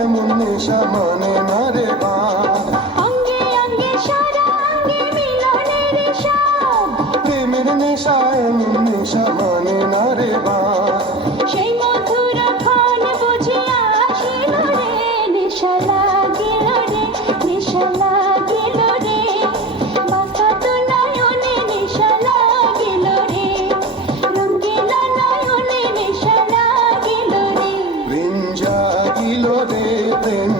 এমন নেশা মানে না রে বাপ। অঙ্গে অঙ্গে সারা অঙ্গে মিলনের সব, প্রেমের নেশা এমন নেশা মানে না রে বাপ। সেই মধুর ক্ষণ বুঝে আসিল রে, নেশা লাগিল রে, নেশা লাগিল রে, বাঁকাত নয়নে নেশা লাগিল রে, রঙ্গিল নয়নে নেশা লাগিল রে। প্রেম জাগিল রে, প্রেম